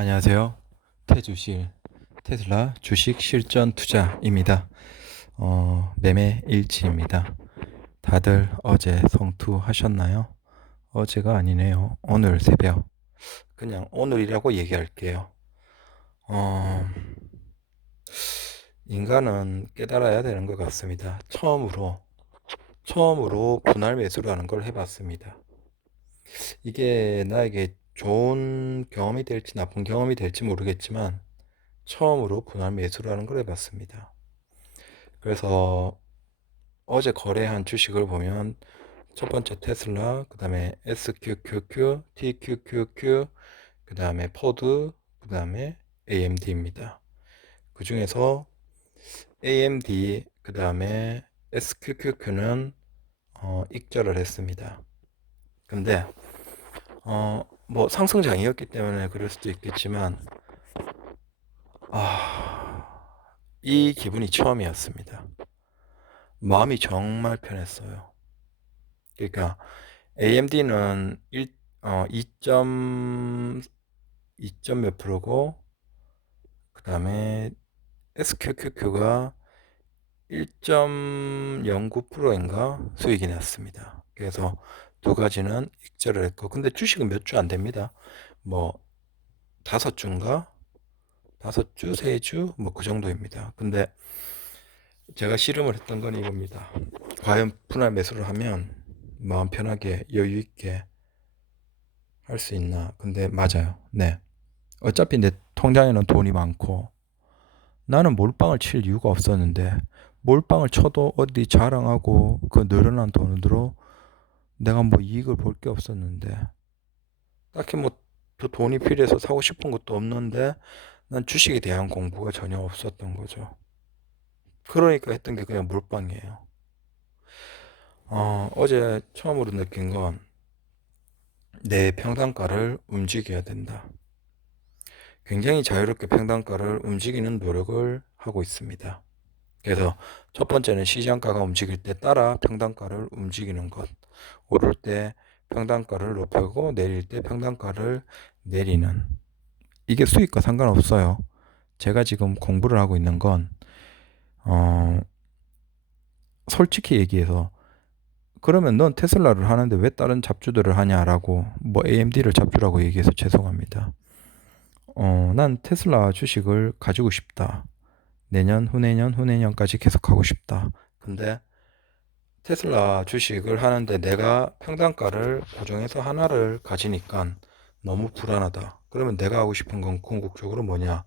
안녕하세요. 태주실 테슬라 주식 실전 투자입니다. 매매 일치입니다. 다들 어제 성투하셨나요? 어제가 아니네요. 오늘 새벽. 그냥 오늘이라고 얘기할게요. 어, 인간은 깨달아야 되는 것 같습니다. 처음으로 분할 매수를 하는 걸 해봤습니다. 이게 나에게 좋은 경험이 될지 나쁜 경험이 될지 모르겠지만 처음으로 분할 매수를 하는 걸 해봤습니다. 그래서 어제 거래한 주식을 보면 첫 번째 테슬라, 그 다음에 SQQQ, TQQQ, 그 다음에 포드, 그 다음에 AMD입니다. 그 중에서 AMD, 그 다음에 SQQQ는 익절을 했습니다. 근데 뭐 상승장이었기 때문에 그럴 수도 있겠지만 이 기분이 처음이었습니다. 마음이 정말 편했어요. 그러니까 AMD는 2점 몇 프로고 그 다음에 SQQQ가 1.09%인가 수익이 났습니다. 그래서 두 가지는 익절을 했고 근데 주식은 몇 주 안 됩니다. 뭐 5주인가? 5주, 3주? 뭐 그 정도입니다. 근데 제가 씨름을 했던 건 이겁니다. 과연 분할 매수를 하면 마음 편하게 여유 있게 할 수 있나? 근데 맞아요. 네. 어차피 내 통장에는 돈이 많고 나는 몰빵을 칠 이유가 없었는데 몰빵을 쳐도 어디 자랑하고 그 늘어난 돈으로 내가 뭐 이익을 볼 게 없었는데 딱히 뭐 더 돈이 필요해서 사고 싶은 것도 없는데 난 주식에 대한 공부가 전혀 없었던 거죠. 그러니까 했던 게 그냥 몰빵이에요. 어제 처음으로 느낀 건 내 평단가를 움직여야 된다. 굉장히 자유롭게 평단가를 움직이는 노력을 하고 있습니다. 그래서 첫 번째는 시장가가 움직일 때 따라 평단가를 움직이는 것. 오를 때 평단가를 높이고 내릴 때 평단가를 내리는. 이게 수익과 상관없어요. 제가 지금 공부를 하고 있는 건 어, 솔직히 얘기해서 그러면 넌 테슬라를 하는데 왜 다른 잡주들을 하냐라고 뭐 AMD를 잡주라고 얘기해서 죄송합니다. 난 테슬라 주식을 가지고 싶다. 내년, 후내년, 후내년까지 계속 하고 싶다. 근데 테슬라 주식을 하는데 내가 평단가를 고정해서 하나를 가지니까 너무 불안하다. 그러면 내가 하고 싶은 건 궁극적으로 뭐냐?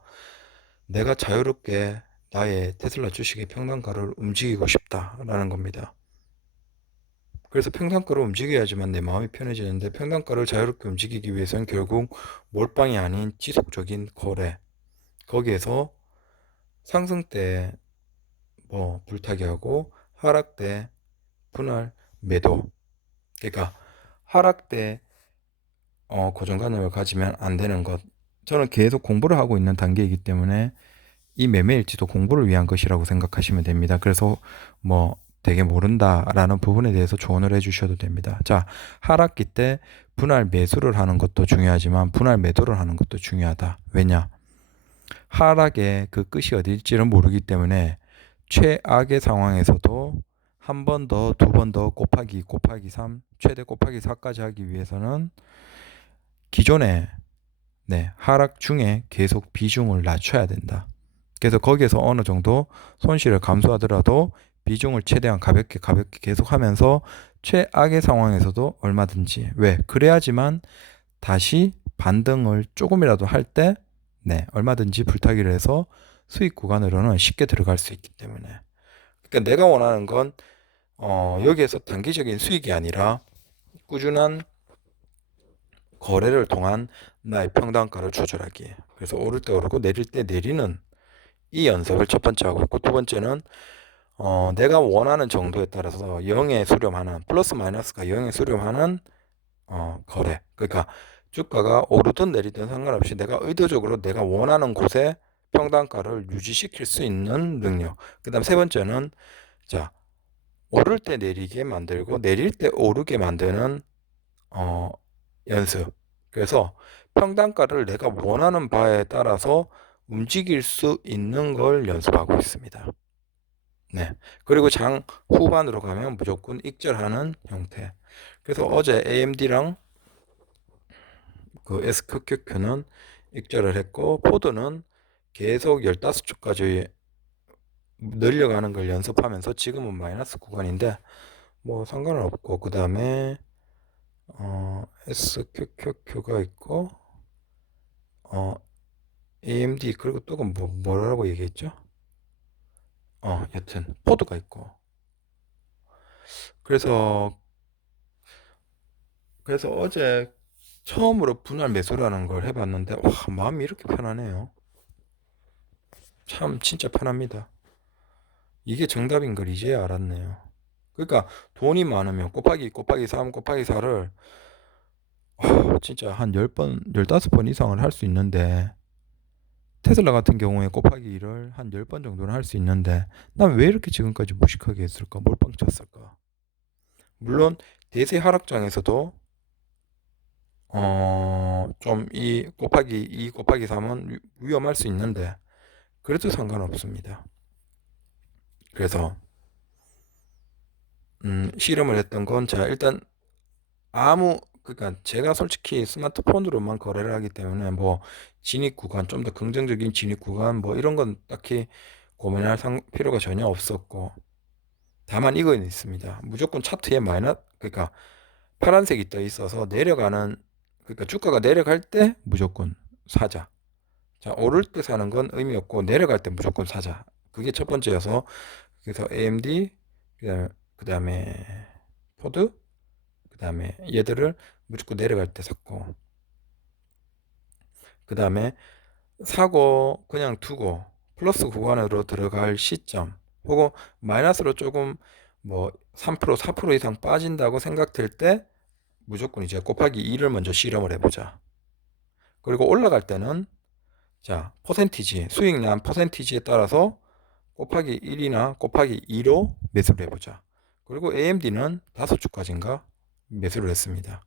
내가 자유롭게 나의 테슬라 주식의 평단가를 움직이고 싶다라는 겁니다. 그래서 평단가를 움직여야지만 내 마음이 편해지는데 평단가를 자유롭게 움직이기 위해서는 결국 몰빵이 아닌 지속적인 거래. 거기에서 상승 때 뭐 불타기 하고 하락 때 분할 매도. 그러니까 하락 때 고정관념을 가지면 안 되는 것. 저는 계속 공부를 하고 있는 단계이기 때문에 이 매매일지도 공부를 위한 것이라고 생각하시면 됩니다. 그래서 뭐 되게 모른다라는 부분에 대해서 조언을 해주셔도 됩니다. 자, 하락기 때 분할 매수를 하는 것도 중요하지만 분할 매도를 하는 것도 중요하다. 왜냐? 하락의 그 끝이 어딜지는 모르기 때문에 최악의 상황에서도 한 번 더, 두 번 더 곱하기 3, 최대 곱하기 4까지 하기 위해서는 기존의 하락 중에 계속 비중을 낮춰야 된다. 그래서 거기에서 어느 정도 손실을 감수하더라도 비중을 최대한 가볍게 계속 하면서 최악의 상황에서도 얼마든지 그래야지만 다시 반등을 조금이라도 할 때 얼마든지 불타기를 해서 수익 구간으로는 쉽게 들어갈 수 있기 때문에 그러니까 내가 원하는 건 여기에서 단기적인 수익이 아니라 꾸준한 거래를 통한 나의 평단가를 조절하기. 그래서 오를 때 오르고 내릴 때 내리는 이 연습을 첫 번째 하고 있고 두 번째는 내가 원하는 정도에 따라서 0에 수렴하는 플러스 마이너스가 0에 수렴하는 거래. 그러니까 주가가 오르든 내리든 상관없이 내가 의도적으로 내가 원하는 곳에 평단가를 유지시킬 수 있는 능력. 그다음 세 번째는 자 오를 때 내리게 만들고 내릴 때 오르게 만드는 연습. 그래서 평단가를 내가 원하는 바에 따라서 움직일 수 있는 걸 연습하고 있습니다. 네. 그리고 장 후반으로 가면 무조건 익절하는 형태. 그래서 어제 AMD랑 그 SQQ는 익절을 했고, 포드는 계속 15주까지 늘려가는 걸 연습하면서 지금은 마이너스 구간인데 뭐 상관은 없고, 그 다음에 SQQQ가 있고, 어 AMD, 그리고 또 뭐라고 얘기했죠? 여튼 포드가 있고. 그래서 어제 처음으로 분할 매수라는 걸 해봤는데, 와, 마음이 이렇게 편하네요. 참 진짜 편합니다. 이게 정답인 걸 이제야 알았네요. 그러니까 돈이 많으면 곱하기 3 곱하기 4를 진짜 한 10번, 15번 이상을 할 수 있는데, 테슬라 같은 경우에 곱하기 1을 한 10번 정도는 할 수 있는데, 난 왜 이렇게 지금까지 무식하게 했을까? 몰빵 쳤을까? 물론 대세 하락장에서도 좀 이 곱하기 2 곱하기 3은 위험할 수 있는데, 그래도 상관없습니다. 그래서 실험을 했던 건, 자, 일단 그러니까 제가 솔직히 스마트폰으로만 거래를 하기 때문에 뭐 진입 구간, 좀 더 긍정적인 진입 구간 뭐 이런 건 딱히 고민할 필요가 전혀 없었고, 다만 이건 있습니다. 무조건 차트에 그러니까 파란색이 떠 있어서 내려가는, 그러니까 주가가 내려갈 때 무조건 사자. 자, 오를 때 사는 건 의미 없고 내려갈 때 무조건 사자. 그게 첫 번째여서, 그래서 AMD, 그다음에 포드, 그다음에 얘들을 무조건 내려갈 때 샀고, 그다음에 사고 그냥 두고 플러스 구간으로 들어갈 시점, 혹은 마이너스로 조금 뭐 3% 4% 이상 빠진다고 생각될 때 무조건 이제 곱하기 2를 먼저 실험을 해보자. 그리고 올라갈 때는, 자, 수익 난 퍼센티지에 따라서 곱하기 1이나 곱하기 2로 매수를 해보자. 그리고 AMD는 5주까지인가 매수를 했습니다.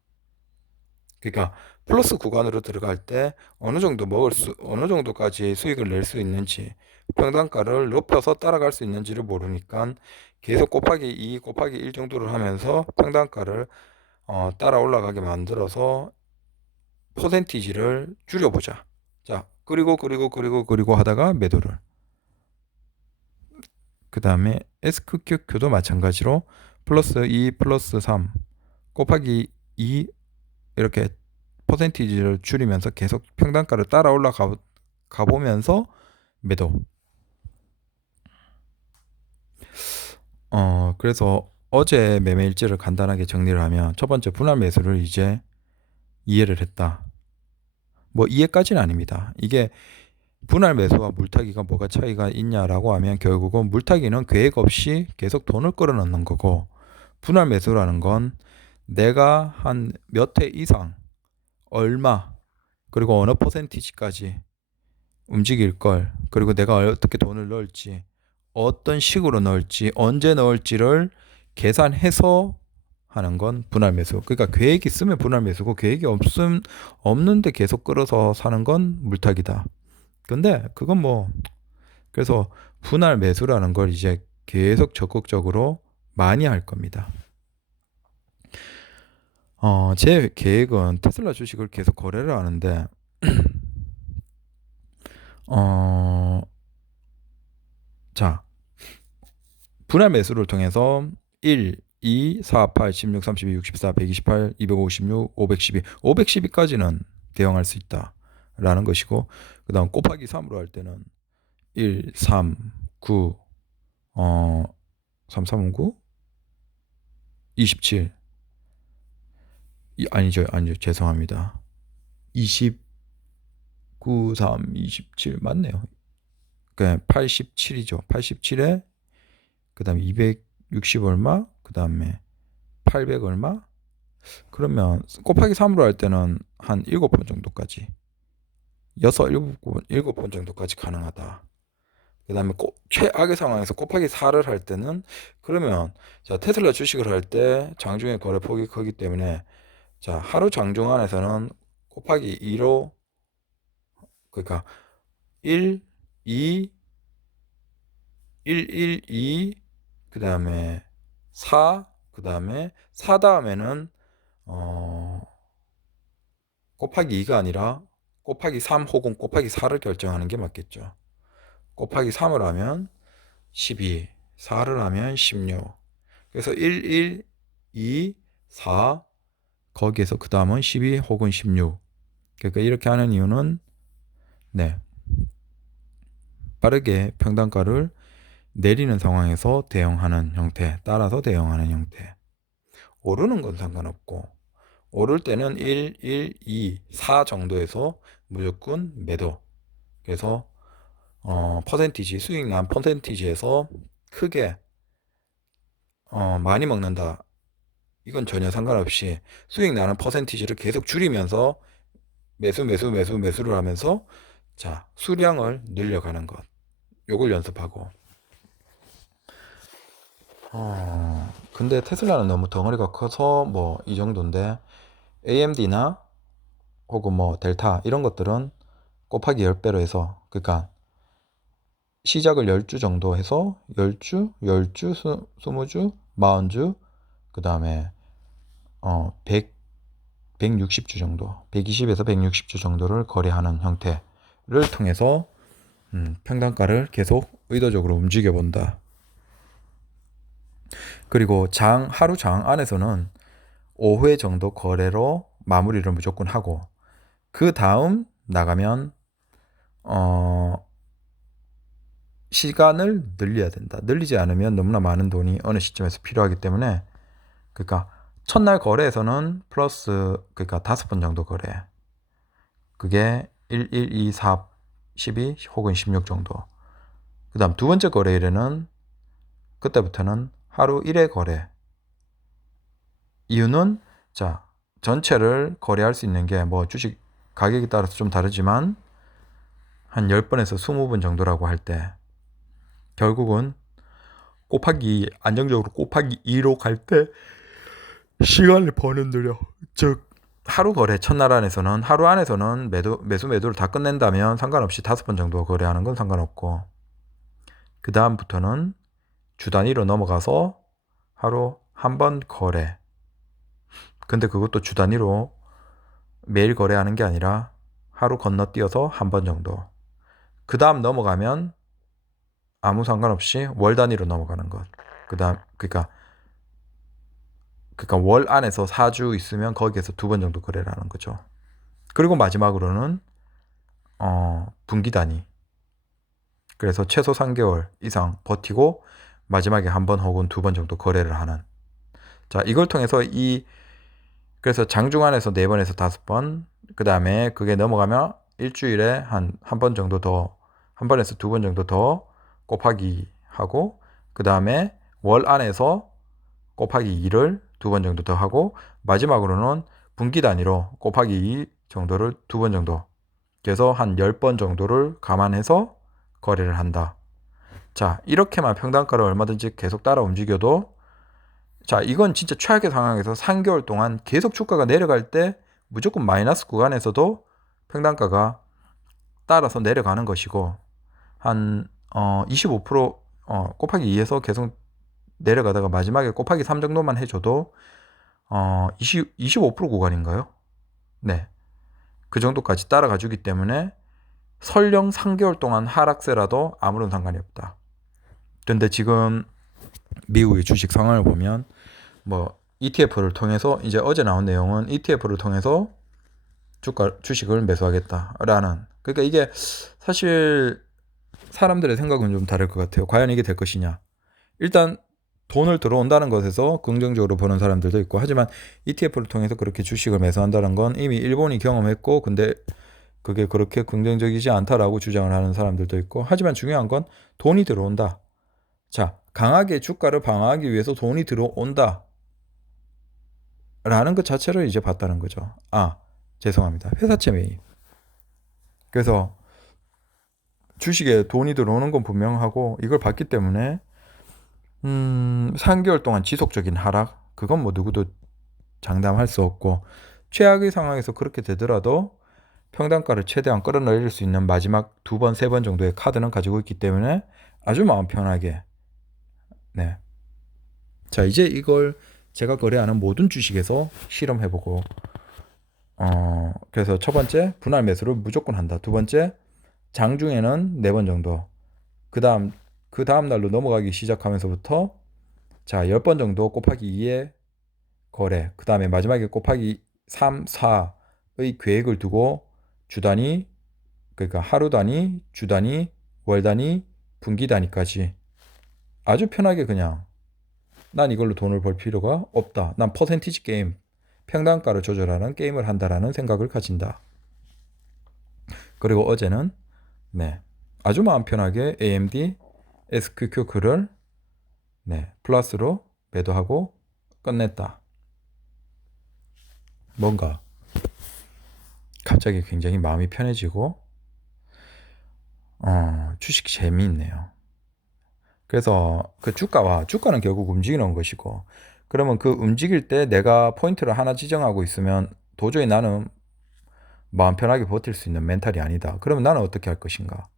그러니까 플러스 구간으로 들어갈 때 어느 정도까지 수익을 낼 수 있는지, 평단가를 높여서 따라갈 수 있는지를 모르니까 계속 곱하기 2 곱하기 1 정도를 하면서 평단가를 따라 올라가게 만들어서 퍼센티지를 줄여보자. 자, 그리고 하다가 매도를. 그 다음에 SQQ도 마찬가지로 플러스 2 플러스 3 곱하기 2 이렇게 퍼센티지를 줄이면서 계속 평단가를 따라 올라가 보면서 매도. 그래서 어제 매매 일지를 간단하게 정리를 하면, 첫 번째 분할 매수를 이제 이해를 했다. 뭐 이해까지는 아닙니다. 이게 분할 매수와 물타기가 뭐가 차이가 있냐라고 하면, 결국은 물타기는 계획 없이 계속 돈을 끌어넣는 거고, 분할 매수라는 건 내가 한 몇 회 이상 얼마, 그리고 어느 퍼센티지까지 움직일 걸, 그리고 내가 어떻게 돈을 넣을지, 어떤 식으로 넣을지, 언제 넣을지를 계산해서 하는 건 분할 매수. 그러니까 계획이 있으면 분할 매수고, 계획이 없는데 계속 끌어서 사는 건 물타기다. 근데 그건 뭐, 그래서 분할 매수라는 걸 이제 계속 적극적으로 많이 할 겁니다. 제 계획은 테슬라 주식을 계속 거래를 하는데, 자, 분할 매수를 통해서 1, 2, 4, 8, 16, 32, 64, 128, 256, 512, 512까지는 대응할 수 있다라는 것이고, 그 다음 곱하기 3으로 할 때는 1, 3, 9, 3, 3, 9, 27, 아니죠, 죄송합니다. 29, 3, 27 맞네요. 그냥 87이죠. 87에 그 다음에 260 얼마, 그 다음에 800 얼마. 그러면 곱하기 3으로 할 때는 한 7번 정도까지, 7번 정도까지 가능하다. 그 다음에 최악의 상황에서 곱하기 4를 할 때는, 그러면 자, 테슬라 주식을 할 때 장중에 거래폭이 크기 때문에, 자, 하루 장중 안에서는 곱하기 2로, 그러니까 1, 2, 1, 2, 그 다음에 4, 그 다음에 4 다음에는 곱하기 2가 아니라 곱하기 3 혹은 곱하기 4를 결정하는 게 맞겠죠. 곱하기 3을 하면 12, 4를 하면 16. 그래서 1, 1, 2, 4, 거기에서 그 다음은 12 혹은 16. 그러니까 이렇게 하는 이유는, 네, 빠르게 평단가를 내리는 상황에서 대응하는 형태, 따라서 대응하는 형태. 오르는 건 상관없고, 오를 때는 1, 1, 2, 4 정도에서 무조건 매도. 그래서 퍼센티지, 수익 난 퍼센티지에서 크게 많이 먹는다, 이건 전혀 상관없이 수익 나는 퍼센티지를 계속 줄이면서 매수를 하면서, 자, 수량을 늘려가는 것, 요걸 연습하고. 근데 테슬라는 너무 덩어리가 커서 뭐 이 정도인데, AMD나 혹은 뭐 델타 이런 것들은 곱하기 10배로 해서, 그러니까 시작을 10주 정도 해서 10주, 10주, 20주, 40주, 그 다음에 160주 정도, 120에서 160주 정도를 거래하는 형태를 통해서 평단가를 계속 의도적으로 움직여 본다. 그리고 하루 장 안에서는 5회 정도 거래로 마무리를 무조건 하고, 그 다음 나가면 시간을 늘려야 된다. 늘리지 않으면 너무나 많은 돈이 어느 시점에서 필요하기 때문에, 그러니까 첫날 거래에서는 플러스, 그러니까 5번 정도 거래. 그게 1, 1, 2, 4, 12 혹은 16 정도. 그 다음 두 번째 거래일에는 그때부터는 하루 1회 거래. 이유는, 자, 전체를 거래할 수 있는 게 뭐 주식 가격에 따라서 좀 다르지만 한 10번에서 20번 정도라고 할 때, 결국은 안정적으로 곱하기 2로 갈 때 시간을 버는 노력. 즉, 하루 거래 첫날 안에서는, 하루 안에서는 매수를 다 끝낸다면 상관없이 5번 정도 거래하는 건 상관없고, 그 다음부터는 주 단위로 넘어가서 하루 한 번 거래. 근데 그것도 주 단위로 매일 거래하는 게 아니라 하루 건너뛰어서 한 번 정도. 그 다음 넘어가면 아무 상관없이 월 단위로 넘어가는 것. 그 다음, 그러니까 월 안에서 4주 있으면 거기에서 2번 정도 거래를 하는 거죠. 그리고 마지막으로는 분기 단위. 그래서 최소 3개월 이상 버티고 마지막에 한 번 혹은 2번 정도 거래를 하는. 자, 이걸 통해서 그래서 장중안에서 4번에서 5번, 그 다음에 그게 넘어가면 일주일에 한 번 정도 더, 한 번에서 2번 정도 더 곱하기 하고, 그 다음에 월 안에서 곱하기 2를 2번 정도 더 하고, 마지막으로는 분기 단위로 곱하기 2 정도를 2번 정도. 그래서 한 10번 정도를 감안해서 거래를 한다. 자, 이렇게만 평단가를 얼마든지 계속 따라 움직여도, 자, 이건 진짜 최악의 상황에서 3개월 동안 계속 주가가 내려갈 때 무조건 마이너스 구간에서도 평단가가 따라서 내려가는 것이고, 한 25% 곱하기 2에서 계속 내려가다가 마지막에 곱하기 3 정도만 해줘도 25% 구간인가요? 네, 그 정도까지 따라가 주기 때문에 설령 3개월 동안 하락세라도 아무런 상관이 없다. 그런데 지금 미국의 주식 상황을 보면 뭐 ETF를 통해서, 이제 어제 나온 내용은 ETF를 통해서 주식을 매수하겠다라는, 그러니까 이게 사실 사람들의 생각은 좀 다를 것 같아요. 과연 이게 될 것이냐. 일단 돈을 들어온다는 것에서 긍정적으로 보는 사람들도 있고, 하지만 ETF를 통해서 그렇게 주식을 매수한다는 건 이미 일본이 경험했고, 근데 그게 그렇게 긍정적이지 않다라고 주장을 하는 사람들도 있고, 하지만 중요한 건 돈이 들어온다. 자, 강하게 주가를 방어하기 위해서 돈이 들어온다 라는 것 자체를 이제 봤다는 거죠. 죄송합니다. 회사채 매입. 그래서 주식에 돈이 들어오는 건 분명하고, 이걸 봤기 때문에 3개월 동안 지속적인 하락, 그건 뭐 누구도 장담할 수 없고, 최악의 상황에서 그렇게 되더라도 평단가를 최대한 끌어내릴 수 있는 마지막 2번, 3번 정도의 카드는 가지고 있기 때문에 아주 마음 편하게. 네. 자, 이제 이걸 제가 거래하는 모든 주식에서 실험해보고, 그래서 첫 번째, 분할 매수를 무조건 한다. 두 번째, 장중에는 4번 정도. 그 다음 날로 넘어가기 시작하면서부터, 자, 10번 정도 곱하기 2의 거래. 그 다음에 마지막에 곱하기 3, 4의 계획을 두고 주 단위, 그러니까 하루 단위, 주 단위, 월 단위, 분기 단위까지 아주 편하게 그냥 난 이걸로 돈을 벌 필요가 없다. 난 퍼센티지 게임, 평단가를 조절하는 게임을 한다라는 생각을 가진다. 그리고 어제는 네, 아주 마음 편하게 AMD SQQ를 네, 플러스로 매도하고 끝냈다. 뭔가 갑자기 굉장히 마음이 편해지고 주식 재미있네요. 그래서 그 주가는 결국 움직이는 것이고, 그러면 그 움직일 때 내가 포인트를 하나 지정하고 있으면 도저히 나는 마음 편하게 버틸 수 있는 멘탈이 아니다. 그러면 나는 어떻게 할 것인가?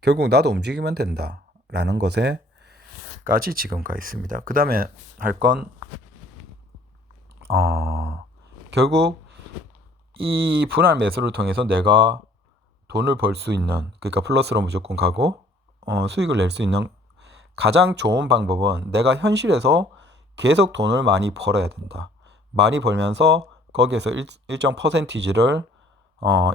결국 나도 움직이면 된다라는 것에까지 지금 가 있습니다. 그 다음에 할 건 결국 이 분할 매수를 통해서 내가 돈을 벌 수 있는, 그러니까 플러스로 무조건 가고 수익을 낼 수 있는 가장 좋은 방법은 내가 현실에서 계속 돈을 많이 벌어야 된다. 많이 벌면서 거기에서 일정 퍼센티지를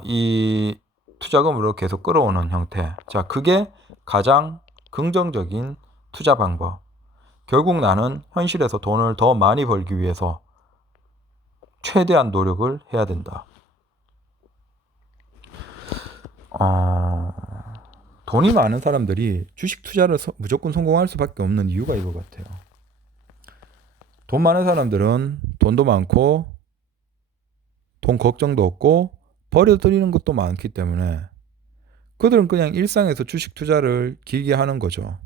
이 투자금으로 계속 끌어오는 형태. 자, 그게 가장 긍정적인 투자 방법. 결국 나는 현실에서 돈을 더 많이 벌기 위해서 최대한 노력을 해야 된다. 돈이 많은 사람들이 주식 투자를 무조건 성공할 수밖에 없는 이유가 이거 같아요. 돈 많은 사람들은 돈도 많고 돈 걱정도 없고 버려들이는 것도 많기 때문에 그들은 그냥 일상에서 주식 투자를 길게 하는 거죠.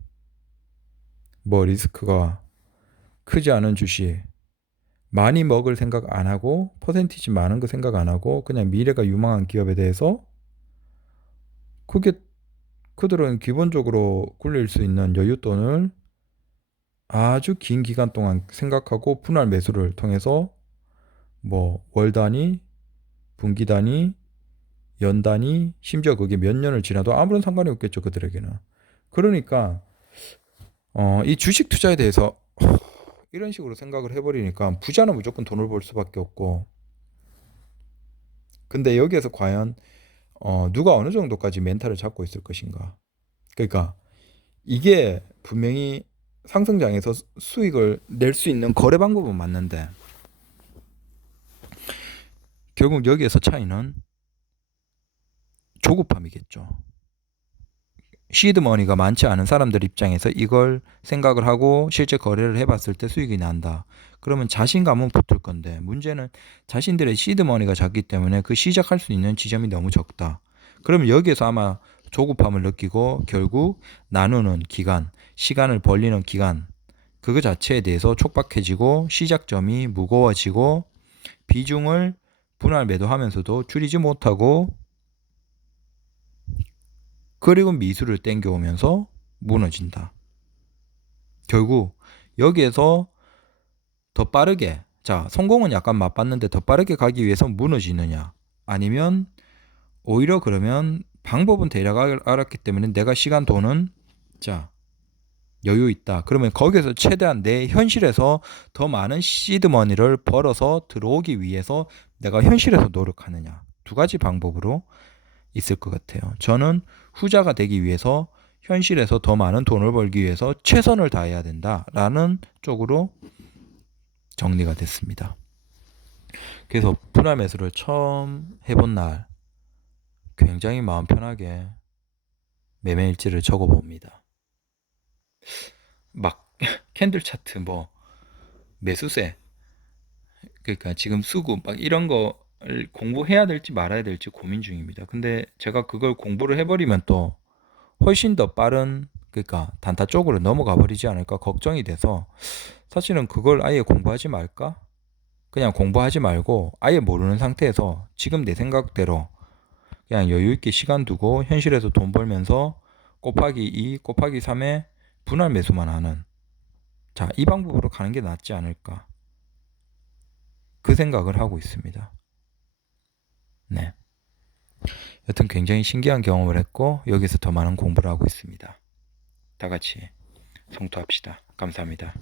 뭐 리스크가 크지 않은 주식, 많이 먹을 생각 안 하고 퍼센티지 많은 거 생각 안 하고 그냥 미래가 유망한 기업에 대해서 그게 그들은 기본적으로 굴릴 수 있는 여윳돈을 아주 긴 기간 동안 생각하고 분할 매수를 통해서 뭐 월 단위, 분기 단위, 연 단위, 심지어 그게 몇 년을 지나도 아무런 상관이 없겠죠, 그들에게는. 그러니까 이 주식 투자에 대해서 이런 식으로 생각을 해버리니까 부자는 무조건 돈을 벌 수밖에 없고, 근데 여기에서 과연 누가 어느 정도까지 멘탈을 잡고 있을 것인가. 그러니까 이게 분명히 상승장에서 수익을 낼 수 있는 거래 방법은 맞는데 결국 여기에서 차이는 조급함이겠죠. 시드머니가 많지 않은 사람들 입장에서 이걸 생각을 하고 실제 거래를 해봤을 때 수익이 난다. 그러면 자신감은 붙을 건데 문제는 자신들의 시드머니가 작기 때문에 그 시작할 수 있는 지점이 너무 적다. 그러면 여기에서 아마 조급함을 느끼고 결국 나누는 기간, 시간을 벌리는 기간, 그거 자체에 대해서 촉박해지고 시작점이 무거워지고 비중을 분할 매도하면서도 줄이지 못하고 그리고 미수를 땡겨오면서 무너진다. 결국 여기에서 더 빠르게, 자, 성공은 약간 맛봤는데 더 빠르게 가기 위해서 무너지느냐, 아니면 오히려 그러면 방법은 대략 알았기 때문에 내가 시간 돈은 자 여유 있다. 그러면 거기에서 최대한 내 현실에서 더 많은 시드머니를 벌어서 들어오기 위해서 내가 현실에서 노력하느냐. 두 가지 방법으로 있을 것 같아요. 저는 후자가 되기 위해서 현실에서 더 많은 돈을 벌기 위해서 최선을 다해야 된다라는 쪽으로 정리가 됐습니다. 그래서 분할 매수를 처음 해본 날 굉장히 마음 편하게 매매 일지를 적어봅니다. 막 캔들 차트 뭐 매수세, 그러니까 지금 수급 막 이런 거를 공부해야 될지 말아야 될지 고민 중입니다. 근데 제가 그걸 공부를 해버리면 또 훨씬 더 빠른, 그러니까 단타 쪽으로 넘어가 버리지 않을까 걱정이 돼서 사실은 그걸 아예 공부하지 말까 그냥 공부하지 말고 아예 모르는 상태에서 지금 내 생각대로 그냥 여유있게 시간 두고 현실에서 돈 벌면서 곱하기 2, 곱하기 3에 분할 매수만 하는, 자, 이 방법으로 가는 게 낫지 않을까, 그 생각을 하고 있습니다. 네. 여튼 굉장히 신기한 경험을 했고 여기서 더 많은 공부를 하고 있습니다. 다 같이 성투합시다. 감사합니다.